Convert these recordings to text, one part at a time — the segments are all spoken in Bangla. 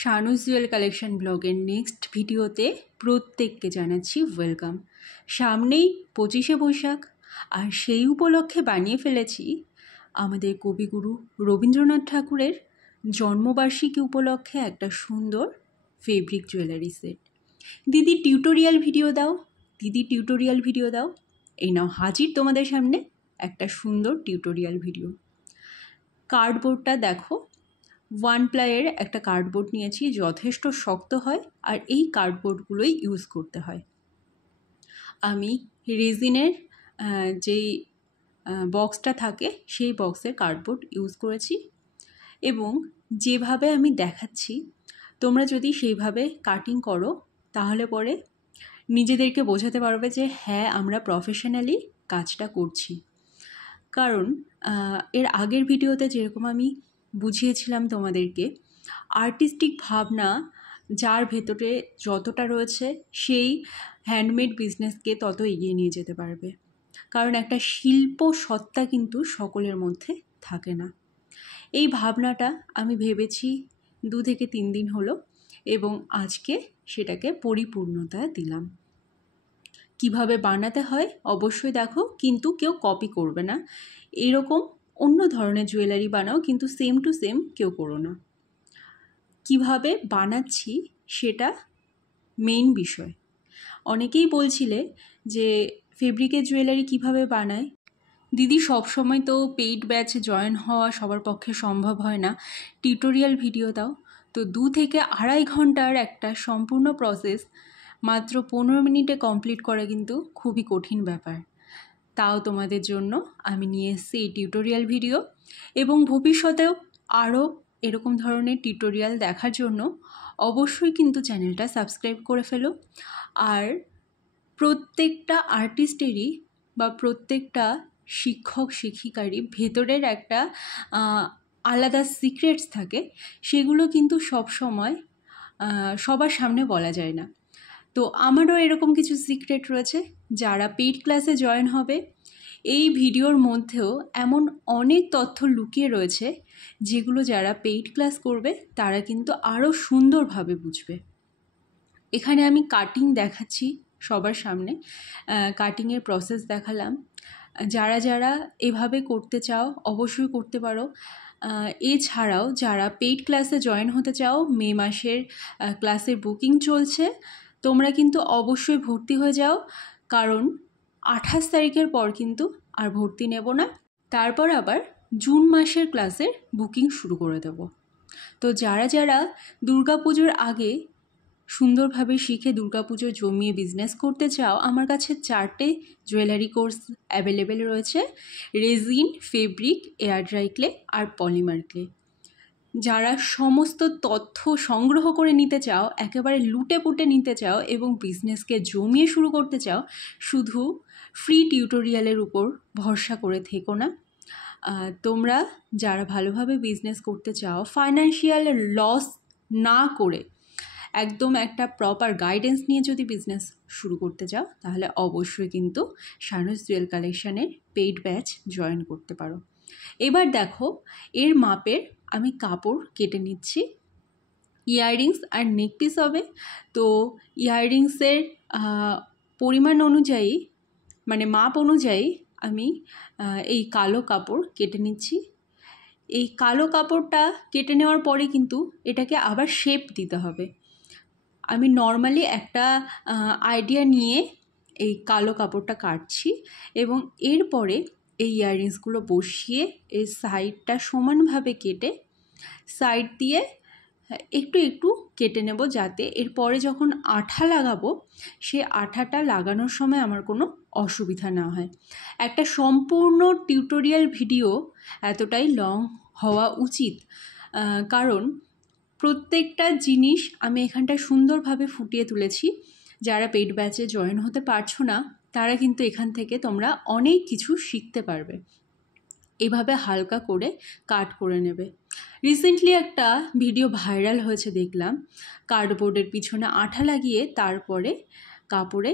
শানুস জুয়েল কালেকশন ব্লগের নেক্সট ভিডিওতে প্রত্যেককে জানাচ্ছি ওয়েলকাম। সামনেই 25শে বৈশাখ, আর সেই উপলক্ষে বানিয়ে ফেলেছি আমাদের কবিগুরু রবীন্দ্রনাথ ঠাকুরের জন্মবার্ষিকী উপলক্ষে একটা সুন্দর ফেব্রিক জুয়েলারি সেট। দিদি টিউটোরিয়াল ভিডিও দাও, দিদি টিউটোরিয়াল ভিডিও দাও। এই নাও হাজির তোমাদের সামনে একটা সুন্দর টিউটোরিয়াল ভিডিও। কার্ডবোর্ডটা দেখো, 1 প্লাইয়ের একটা কার্ডবোর্ড নিয়েছি, যথেষ্ট শক্ত হয় আর এই কার্ডবোর্ডগুলোই ইউজ করতে হয়। আমি রেজিনের যেই বক্সটা থাকে সেই বক্সের কার্ডবোর্ড ইউজ করেছি, এবং যেভাবে আমি দেখাচ্ছি তোমরা যদি সেইভাবে কাটিং করো তাহলে পরে নিজেদেরকে বোঝাতে পারবে যে হ্যাঁ, আমরা প্রফেশনালি কাজটা করছি। কারণ এর আগের ভিডিওতে যেরকম আমি বুঝিয়েছিলাম তোমাদেরকে, আর্টিস্টিক ভাবনা যার ভেতরে যতটা রয়েছে সেই হ্যান্ডমেড বিজনেসকে তত এগিয়ে নিয়ে যেতে পারবে। কারণ একটা শিল্প সত্তা কিন্তু সকলের মধ্যে থাকে না। এই ভাবনাটা আমি ভেবেছি 2 থেকে 3 দিন হলো, এবং আজকে সেটাকে পরিপূর্ণতা দিলাম। কিভাবে বানাতে হয় অবশ্যই দেখো, কিন্তু কেউ কপি করবে না। এরকম অন্য ধরনের জুয়েলারি বানাও, কিন্তু সেম টু সেম কেউ করো না। কিভাবে বানাচ্ছি সেটা মেইন বিষয়। অনেকেই বলছিলে যে ফেব্রিকের জুয়েলারি কিভাবে বানায়। দিদি সবসময় তো পেইড ব্যাচ জয়েন হওয়া সবার পক্ষে সম্ভব হয় না, টিউটোরিয়াল ভিডিও দাও। তো 2 থেকে 2.5 ঘন্টার একটা সম্পূর্ণ প্রসেস মাত্র 15 মিনিটে কমপ্লিট করা কিন্তু খুবই কঠিন ব্যাপার। তাও তোমাদের জন্য আমি নিয়ে এসেছি এই টিউটোরিয়াল ভিডিও, এবং ভবিষ্যতেও আরও এরকম ধরনের টিউটোরিয়াল দেখার জন্য অবশ্যই কিন্তু চ্যানেলটা সাবস্ক্রাইব করে ফেলো। আর প্রত্যেকটা আর্টিস্টেরই বা প্রত্যেকটা শিক্ষক শিক্ষিকারই ভেতরের একটা আলাদা সিক্রেটস থাকে, সেগুলো কিন্তু সবসময় সবার সামনে বলা যায় না। তো আমারও এরকম কিছু সিক্রেট রয়েছে। যারা পেইড ক্লাসে জয়েন হবে, এই ভিডিওর মধ্যেও এমন অনেক তথ্য লুকিয়ে রয়েছে যেগুলো যারা পেইড ক্লাস করবে তারা কিন্তু আরও সুন্দরভাবে বুঝবে। এখানে আমি কাটিং দেখাচ্ছি সবার সামনে, কাটিংয়ের প্রসেস দেখালাম। যারা যারা এভাবে করতে চাও অবশ্যই করতে পারো। এছাড়াও যারা পেইড ক্লাসে জয়েন হতে চাও, মে মাসের ক্লাসের বুকিং চলছে, তোমরা কিন্তু অবশ্যই ভর্তি হয়ে যাও। কারণ 28 তারিখের পর কিন্তু আর ভর্তি নেব না, তারপর আবার জুন মাসের ক্লাসের বুকিং শুরু করে দেব। তো যারা যারা দুর্গাপুজোর আগে সুন্দরভাবে শিখে দুর্গাপুজো জমিয়ে বিজনেস করতে চাও, আমার কাছে 4টে জুয়েলারি কোর্স অ্যাভেলেবেল রয়েছে: resin, fabric, air dry clay আর পলিমার ক্লে। যারা সমস্ত তথ্য সংগ্রহ করে নিতে চাও, একেবারে লুটে পুটে নিতে চাও এবং বিজনেসকে জমিয়ে শুরু করতে চাও, শুধু ফ্রি টিউটোরিয়ালের উপর ভরসা করে থেকো না। তোমরা যারা ভালোভাবে বিজনেস করতে চাও, ফাইন্যান্সিয়াল লস না করে একদম একটা প্রপার গাইডেন্স নিয়ে যদি বিজনেস শুরু করতে চাও, তাহলে অবশ্যই কিন্তু শানুস জুয়েল কালেকশানের পেইড ব্যাচ জয়েন করতে পারো। এবার দেখো, এর মাপের আমি কাপড় কেটে নিচ্ছি। ইয়াররিংস আর নেকপিস হবে, তো ইয়াররিংসের পরিমাণ অনুযায়ী, মানে মাপ অনুযায়ী আমি এই কালো কাপড় কেটে নিচ্ছি। এই কালো কাপড়টা কেটে নেওয়ার পরে কিন্তু এটাকে আবার শেপ দিতে হবে। আমি নর্মালি একটা আইডিয়া নিয়ে এই কালো কাপড়টা কাটছি, এবং এরপরে এই ইয়াররিংসগুলো বসিয়ে এই সাইডটা সমানভাবে কেটে সাইড দিয়ে একটু একটু কেটে নেব, যাতে এরপরে যখন আঠা লাগাবো সে আঠাটা লাগানোর সময় আমার কোনো অসুবিধা না হয়। একটা সম্পূর্ণ টিউটোরিয়াল ভিডিও এতটাই লং হওয়া উচিত, কারণ প্রত্যেকটা জিনিস আমি এখানটায় সুন্দরভাবে ফুটিয়ে তুলেছি। যারা পেইড ব্যাচে জয়েন হতে পারছো না, তারা কিন্তু এখান থেকে তোমরা অনেক কিছু শিখতে পারবে। এভাবে হালকা করে কাট করে নেবে। রিসেন্টলি একটা ভিডিও ভাইরাল হয়েছে দেখলাম, কার্ডবোর্ডের পিছনে আঠা লাগিয়ে তারপরে কাপড়ে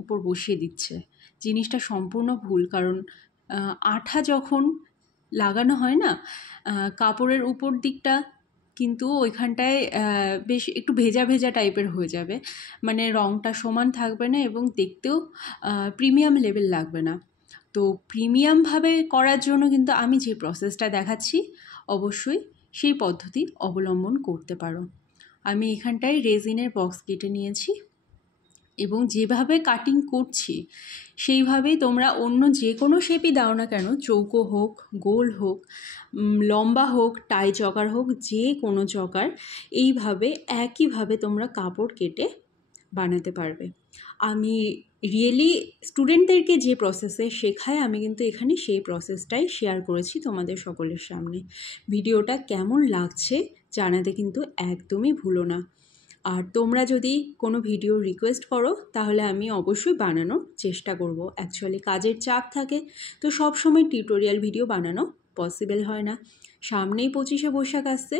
উপর বসিয়ে দিচ্ছে। জিনিসটা সম্পূর্ণ ভুল, কারণ আঠা যখন লাগানো হয় না, কাপড়ের উপর দিকটা কিন্তু ওইখানটায় বেশ একটু ভেজা ভেজা টাইপের হয়ে যাবে, মানে রঙটা সমান থাকবে না এবং দেখতেও প্রিমিয়াম লেভেল লাগবে না। তো প্রিমিয়ামভাবে করার জন্য কিন্তু আমি যে প্রসেসটা দেখাচ্ছি অবশ্যই সেই পদ্ধতি অবলম্বন করতে পারো। আমি এখানটায় রেজিনের বক্স কেটে নিয়েছি এবং যেভাবে কাটিং করছি সেইভাবেই তোমরা অন্য যে কোনো শেপই দাও না কেন, চৌকো হোক, গোল হোক, লম্বা হোক, টাই চকার হোক, যে কোনো চকার, এইভাবে একইভাবে তোমরা কাপড় কেটে বানাতে পারবে। আমি রিয়েলি স্টুডেন্টদেরকে যে প্রসেসে শেখায় আমি কিন্তু এখানে সেই প্রসেসটাই শেয়ার করেছি তোমাদের সকলের সামনে। ভিডিওটা কেমন লাগছে জানাতে কিন্তু একদমই ভুলো না। আর তোমরা যদি কোনো ভিডিও রিকোয়েস্ট করো তাহলে আমি অবশ্যই বানানোর চেষ্টা করব। অ্যাকচুয়ালি কাজের চাপ থাকে, তো সব সময় টিউটোরিয়াল ভিডিও বানানো পসিবল হয় না। সামনেই 25শে বৈশাখ আসছে,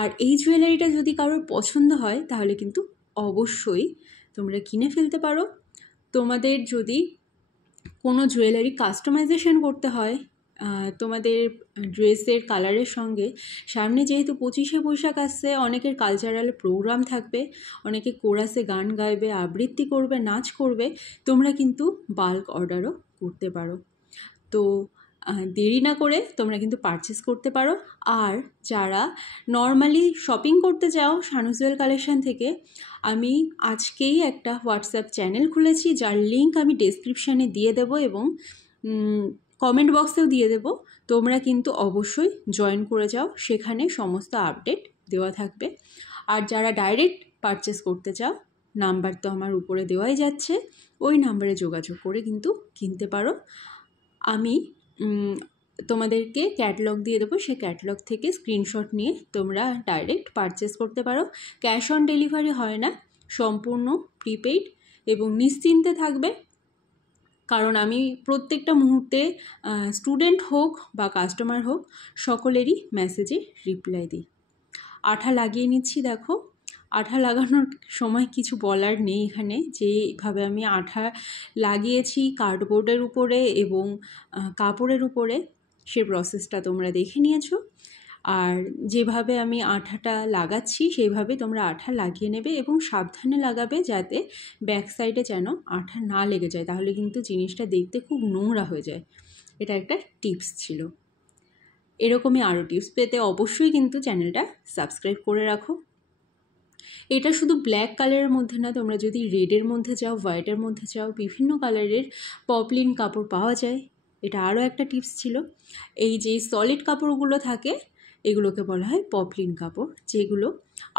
আর এই জুয়েলারিটা যদি কারোর পছন্দ হয় তাহলে কিন্তু অবশ্যই তোমরা কিনে ফেলতে পারো। তোমাদের যদি কোনো জুয়েলারি কাস্টমাইজেশন করতে হয় তোমাদের ড্রেসের কালারের সঙ্গে, সামনে যেহেতু 25শে বৈশাখ আসছে, অনেকের কালচারাল প্রোগ্রাম থাকবে, অনেকে কোরাসে গান গাইবে, আবৃত্তি করবে, নাচ করবে, তোমরা কিন্তু বাল্ক অর্ডারও করতে পারো। তো দেরি না করে তোমরা কিন্তু পারচেস করতে পারো। আর যারা নর্মালি শপিং করতে চাও শানু জুয়েল কালেকশন থেকে, আমি আজকেই একটা হোয়াটসঅ্যাপ চ্যানেল খুলেছি যার লিঙ্ক আমি ডেসক্রিপশানে দিয়ে দেবো এবং কমেন্ট বক্সেও দিয়ে দেবো। তোমরা কিন্তু অবশ্যই জয়েন করে যাও, সেখানে সমস্ত আপডেট দেওয়া থাকবে। আর যারা ডাইরেক্ট পারচেস করতে চাও, নাম্বার তো আমার উপরে দেওয়াই যাচ্ছে, ওই নাম্বারে যোগাযোগ করে কিন্তু কিনতে পারো। আমি তোমাদেরকে ক্যাটালগ দিয়ে দেবো, সেই ক্যাটালগ থেকে স্ক্রিনশট নিয়ে তোমরা ডাইরেক্ট পারচেস করতে পারো। ক্যাশ অন ডেলিভারি হয় না, সম্পূর্ণ প্রিপেইড, এবং নিশ্চিন্তে থাকবে, কারণ আমি প্রত্যেকটা মুহূর্তে স্টুডেন্ট হোক বা কাস্টমার হোক সকলেরই মেসেজে রিপ্লাই দিই। আঠা লাগিয়ে নিচ্ছি, দেখো আঠা লাগানোর সময় কিছু বলার নেই এখানে, যেভাবে আমি আঠা লাগিয়েছি কার্ডবোর্ডের উপরে এবং কাপড়ের উপরে, সে প্রসেসটা তোমরা দেখে নিয়েছো। আর যেভাবে আমি আঠাটা লাগাচ্ছি সেইভাবে তোমরা আঠা লাগিয়ে নেবে এবং সাবধানে লাগাবে যাতে ব্যাক সাইডে যেন আঠা না লেগে যায়, তাহলে কিন্তু জিনিসটা দেখতে খুব নোংরা হয়ে যায়। এটা একটা টিপস ছিল। এরকমই আরও টিপস পেতে অবশ্যই কিন্তু চ্যানেলটা সাবস্ক্রাইব করে রাখো। এটা শুধু ব্ল্যাক কালারের মধ্যে না, তোমরা যদি রেডের মধ্যে চাও, হোয়াইটের মধ্যে চাও, বিভিন্ন কালারের পপলিন কাপড় পাওয়া যায়। এটা আরও একটা টিপস ছিল। এই যে সলিড কাপড়গুলো থাকে এগুলোকে বলা হয় পপলিন কাপড়, যেগুলো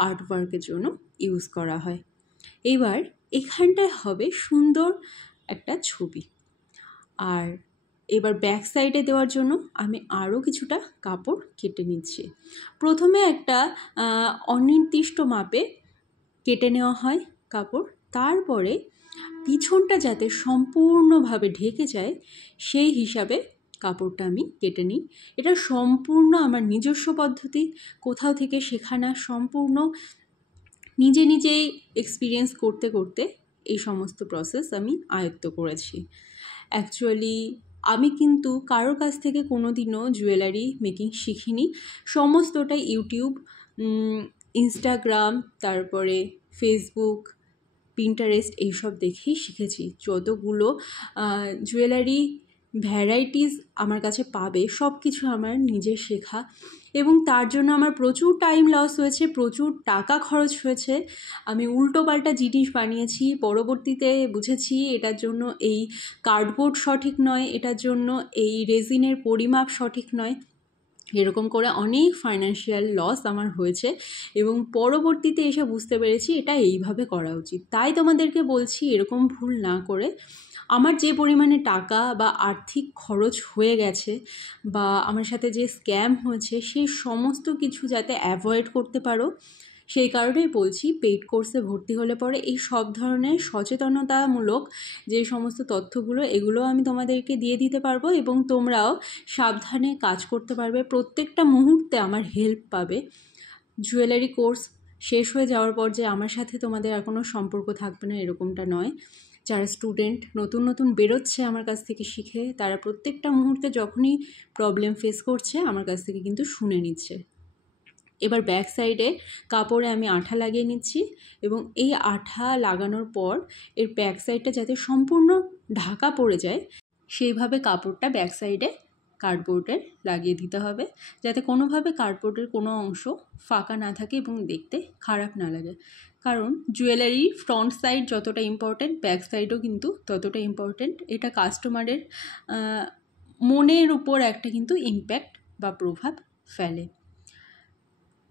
আর্ট ওয়ার্কের জন্য ইউজ করা হয়। এবার এখানটায় হবে সুন্দর একটা ছবি। আর এবার ব্যাক সাইডে দেওয়ার জন্য আমি আরও কিছুটা কাপড় কেটে নিচ্ছি। প্রথমে একটা অনির্দিষ্ট মাপে কেটে নেওয়া হয় কাপড়, তারপরে পিছনটা যাতে সম্পূর্ণভাবে ঢেকে যায় সেই হিসাবে কাপড়টা আমি কেটে নিই। এটা সম্পূর্ণ আমার নিজস্ব পদ্ধতি, কোথাও থেকে শেখা না, সম্পূর্ণ নিজে নিজেই এক্সপিরিয়েন্স করতে করতে এই সমস্ত প্রসেস আমি আয়ত্ত করেছি। অ্যাকচুয়ালি আমি কিন্তু কারোর কাছ থেকে কোনো দিনও জুয়েলারি মেকিং শিখিনি, সমস্তটাই ইউটিউব, ইনস্টাগ্রাম, তারপরে ফেসবুক, পিন্টারেস্ট এইসব দেখেই শিখেছি। যতগুলো জুয়েলারি ভ্যারাইটিস আমার কাছে পাবে সব কিছু আমার নিজের শেখা, এবং তার জন্য আমার প্রচুর টাইম লস হয়েছে, প্রচুর টাকা খরচ হয়েছে। আমি উল্টোপাল্টা জিনিস বানিয়েছি, পরবর্তীতে বুঝেছি এটার জন্য এই কার্ডবোর্ড সঠিক নয়, এটার জন্য এই রেজিনের পরিমাপ সঠিক নয়, এরকম করে অনেক ফাইন্যান্সিয়াল লস আমার হয়েছে এবং পরবর্তীতে এসে বুঝতে পেরেছি এটা এইভাবে করা উচিত। তাই তোমাদেরকে বলছি এরকম ভুল না করে, আমার যে পরিমাণে টাকা বা আর্থিক খরচ হয়ে গেছে বা আমার সাথে যে স্ক্যাম হয়েছে সেই সমস্ত কিছু যাতে অ্যাভয়েড করতে পারো, সেই কারণেই বলছি পেইড কোর্সে ভর্তি হলে পরে এই সব ধরনের সচেতনতামূলক যে সমস্ত তথ্যগুলো এগুলো আমি তোমাদেরকে দিয়ে দিতে পারবো এবং তোমরাও সাবধানে কাজ করতে পারবে, প্রত্যেকটা মুহূর্তে আমার হেল্প পাবে। জুয়েলারি কোর্স শেষ হয়ে যাওয়ার পর যে আমার সাথে তোমাদের আর কোনো সম্পর্ক থাকবে না এরকমটা নয়। যারা স্টুডেন্ট নতুন নতুন বেরোচ্ছে আমার কাছ থেকে শিখে, তারা প্রত্যেকটা মুহূর্তে যখনই প্রবলেম ফেস করছে আমার কাছ থেকে কিন্তু শুনে নিচ্ছে। এবার ব্যাক সাইডে কাপড়ে আমি আঠা লাগিয়ে নিচ্ছি এবং এই আঠা লাগানোর পর এর ব্যাক সাইডটা যাতে সম্পূর্ণ ঢাকা পড়ে যায় সেইভাবে কাপড়টা ব্যাক সাইডে কার্ডবোর্ডের লাগিয়ে দিতে হবে, যাতে কোনোভাবে কার্ডবোর্ডের কোনো অংশ ফাঁকা না থাকে এবং দেখতে খারাপ না লাগে। কারণ জুয়েলারি ফ্রন্ট সাইড যতটা ইম্পর্ট্যান্ট, ব্যাক সাইডও কিন্তু ততটা ইম্পর্ট্যান্ট। এটা কাস্টমারের মনের উপর একটা কিন্তু ইম্প্যাক্ট বা প্রভাব ফেলে।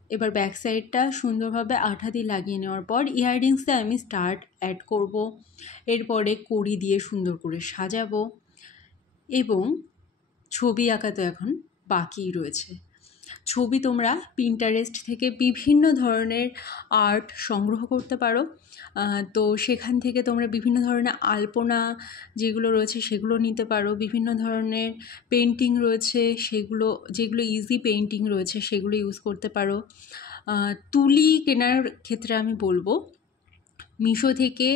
এবার ব্যাক সাইডটা সুন্দরভাবে আঠা দিয়ে লাগিয়ে নেওয়ার পর ইয়াররিংসে আমি স্টাড অ্যাড করব, এরপরে কড়ি দিয়ে সুন্দর করে সাজাবো এবং ছবি আঁকা তো এখন বাকিই রয়েছে। ছবি তোমরা পিন্টারেস্ট থেকে বিভিন্ন ধরনের আর্ট সংগ্রহ করতে পারো, তো সেখান থেকে তোমরা বিভিন্ন ধরনের আলপনা যেগুলো রয়েছে সেগুলো নিতে পারো, বিভিন্ন ধরনের পেন্টিং রয়েছে যেগুলো ইজি পেন্টিং রয়েছে সেগুলো ইউজ করতে পারো। তুলি কেনার ক্ষেত্রে আমি বলবো মিশো থেকে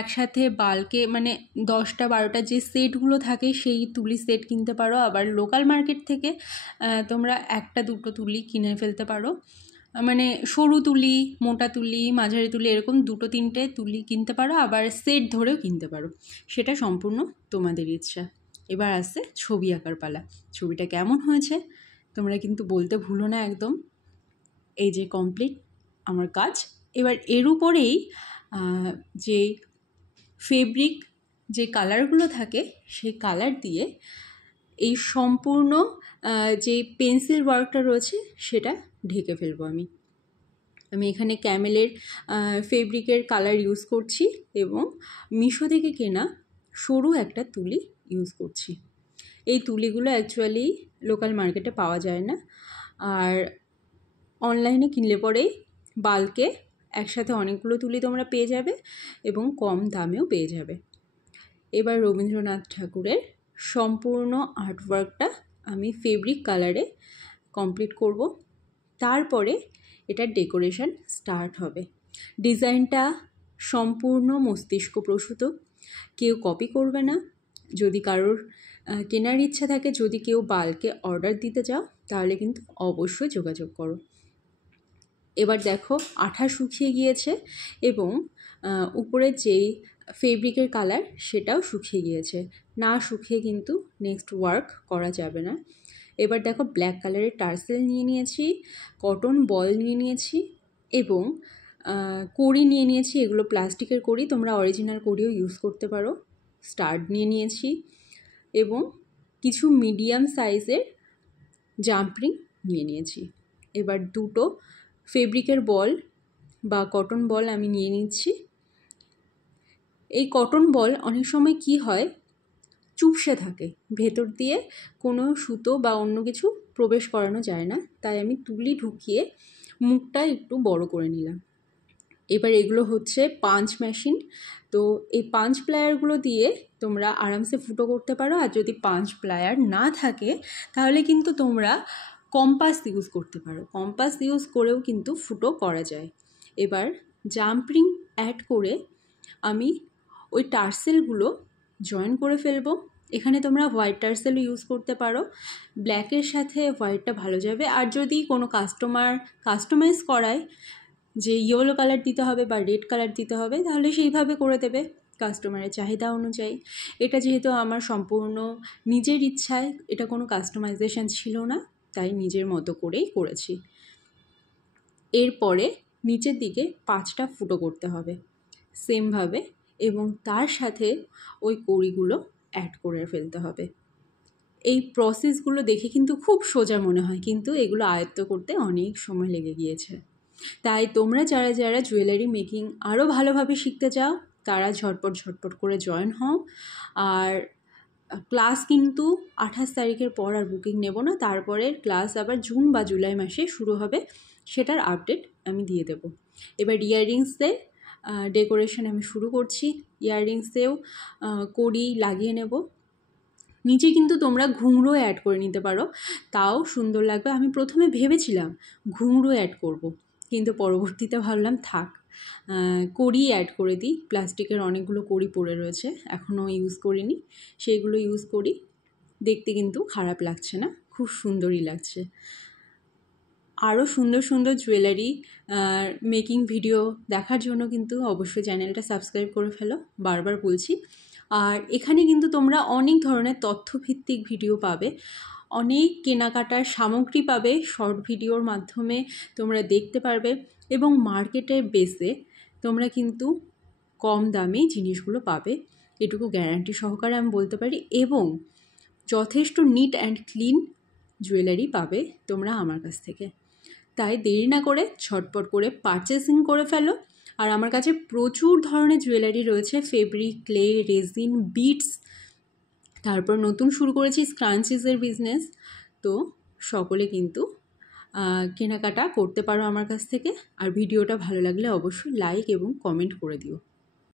একসাথে বাল্কে মানে 10টা-12টা যে সেটগুলো থাকে সেই তুলি সেট কিনতে পারো। আবার লোকাল মার্কেট থেকে তোমরা 1-2টো তুলি কিনে ফেলতে পারো, মানে সরু তুলি, মোটা তুলি, মাঝারি তুলি এরকম 2-3টে তুলি কিনতে পারো, আবার সেট ধরেও কিনতে পারো, সেটা সম্পূর্ণ তোমাদের ইচ্ছা। এবার আসছে ছবি আঁকার পালা। ছবিটা কেমন হয়েছে তোমরা কিন্তু বলতে ভুলো না একদম। এই যে কমপ্লিট আমার কাজ। এবার এর উপরেই যে ফেব্রিক যে কালারগুলো থাকে সেই কালার দিয়ে এই সম্পূর্ণ যে পেন্সিল ওয়ার্কটা রয়েছে সেটা ঢেকে ফেলবো। আমি এখানে ক্যামেলের ফেব্রিকের কালার ইউজ করছি এবং মিশো থেকে কেনা সরু একটা তুলি ইউজ করছি। এই তুলিগুলো অ্যাকচুয়ালি লোকাল মার্কেটে পাওয়া যায় না, আর অনলাইনে কিনলে পরেই বাল্কে একসাথে অনেকগুলো তুলি তোমরা পেয়ে যাবে এবং কম দামেও পেয়ে যাবে। এবার রবীন্দ্রনাথ ঠাকুরের সম্পূর্ণ আর্টওয়ার্কটা আমি ফেব্রিক কালারে কমপ্লিট করব, তারপরে এটার ডেকোরেশন স্টার্ট হবে। ডিজাইনটা সম্পূর্ণ মস্তিষ্ক প্রসূত, কেউ কপি করবে না। যদি কারোর কেনার ইচ্ছা থাকে, যদি কেউ বাল্কে অর্ডার দিতে চাও তাহলে কিন্তু অবশ্যই যোগাযোগ করো। এবার দেখো আঠা শুকিয়ে গিয়েছে এবং উপরের যেই ফেব্রিকের কালার সেটাও শুকিয়ে গিয়েছে। না শুকিয়ে কিন্তু নেক্সট ওয়ার্ক করা যাবে না। এবার দেখো ব্ল্যাক কালারের টার্সেল নিয়ে নিয়েছি, কটন বল নিয়ে নিয়েছি এবং কড়ি নিয়ে নিয়েছি। এগুলো প্লাস্টিকের কড়ি, তোমরা অরিজিনাল কড়িও ইউজ করতে পারো। স্টাড নিয়ে নিয়েছি এবং কিছু মিডিয়াম সাইজের জাম্পরিং নিয়ে নিয়েছি। এবার 2টো ফেব্রিকের বল বা কটন বল আমি নিয়ে নিচ্ছি। এই কটন বল অনেক সময় কি হয়, চুপসে থাকে, ভেতর দিয়ে কোনো সুতো বা অন্য কিছু প্রবেশ করানো যায় না, তাই আমি তুলি ঢুকিয়ে মুখটা একটু বড় করে নিলাম। এবার এগুলো হচ্ছে পাঞ্চ মেশিন, তো এই পাঞ্চ প্লায়ারগুলো দিয়ে তোমরা আরামসে ফুটো করতে পারো। আর যদি পাঞ্চ প্লায়ার না থাকে তাহলে কিন্তু তোমরা কম্পাস ইউজ করতে পারো, কম্পাস ইউজ করেও কিন্তু ফুটো করা যায়। এবার জাম্পরিং অ্যাড করে আমি ওই টার্সেলগুলো জয়েন করে ফেলবো। এখানে তোমরা হোয়াইট টার্সেলও ইউজ করতে পারো, ব্ল্যাকের সাথে হোয়াইটটা ভালো যাবে। আর যদি কোনো কাস্টমাইজ করায় যে ইয়েলো কালার দিতে হবে বা রেড কালার দিতে হবে তাহলে সেইভাবে করে দেবে কাস্টমারের চাহিদা অনুযায়ী। এটা যেহেতু আমার সম্পূর্ণ নিজের ইচ্ছায়, এটা কোনো কাস্টমাইজেশন ছিল না, তাই নিজের মতো করেই করেছি। এরপরে নিচের দিকে 5টা ফুটো করতে হবে সেমভাবে এবং তার সাথে ওই কড়িগুলো অ্যাড করে ফেলতে হবে। এই প্রসেসগুলো দেখে কিন্তু খুব সোজা মনে হয়, কিন্তু এগুলো আয়ত্ত করতে অনেক সময় লেগে গিয়েছে। তাই তোমরা যারা যারা জুয়েলারি মেকিং আরও ভালোভাবে শিখতে চাও তারা ঝটপট করে জয়েন হও। আর ক্লাস কিন্তু 28 তারিখের পর আর বুকিং নেব না, তারপরে ক্লাস আবার জুন বা জুলাই মাসে শুরু হবে, সেটার আপডেট আমি দিয়ে দেব। এবার ইয়াররিংসে ডেকোরেশন আমি শুরু করছি। ইয়াররিংসেও কড়ি লাগিয়ে নেব। নিচে কিন্তু তোমরা ঘুঙরু অ্যাড করে নিতে পারো, তাও সুন্দর লাগবে। আমি প্রথমে ভেবেছিলাম ঘুঙরু অ্যাড করব, কিন্তু পরবর্তীতে ভাবলাম থাক, কড়ি অ্যাড করে দিই। প্লাস্টিকের অনেকগুলো কড়ি পড়ে রয়েছে, এখনও ইউজ করিনি, সেইগুলো ইউজ করি। দেখতে কিন্তু খারাপ লাগছে না, খুব সুন্দরই লাগছে। আরও সুন্দর সুন্দর জুয়েলারি মেকিং ভিডিও দেখার জন্য কিন্তু অবশ্যই চ্যানেলটা সাবস্ক্রাইব করে ফেলো, বারবার বলছি। আর এখানে কিন্তু তোমরা অনেক ধরনের তথ্যভিত্তিক ভিডিও পাবে, অনেক কেনাকাটার সামগ্রী পাবে, শর্ট ভিডিওর মাধ্যমে তোমরা দেখতে পারবে এবং মার্কেটের বেসে তোমরা কিন্তু কম দামে জিনিসগুলো পাবে, এটুকু গ্যারান্টি সহকারে আমি বলতে পারি। এবং যথেষ্ট নিট অ্যান্ড ক্লিন জুয়েলারি পাবে তোমরা আমার কাছ থেকে। তাই দেরি না করে ঝটপট করে পারচেসিং করে ফেলো। আর আমার কাছে প্রচুর ধরনের জুয়েলারি রয়েছে, ফেব্রিক, ক্লে, রেজিন, বিডস, তারপর নতুন শুরু করেছি স্ক্রাঞ্চিসের বিজনেস। তো সকলে কিন্তু কেনাকাটা করতে পারো আমার কাছ থেকে। আর ভিডিওটা ভালো লাগলে অবশ্যই লাইক এবং কমেন্ট করে দিও।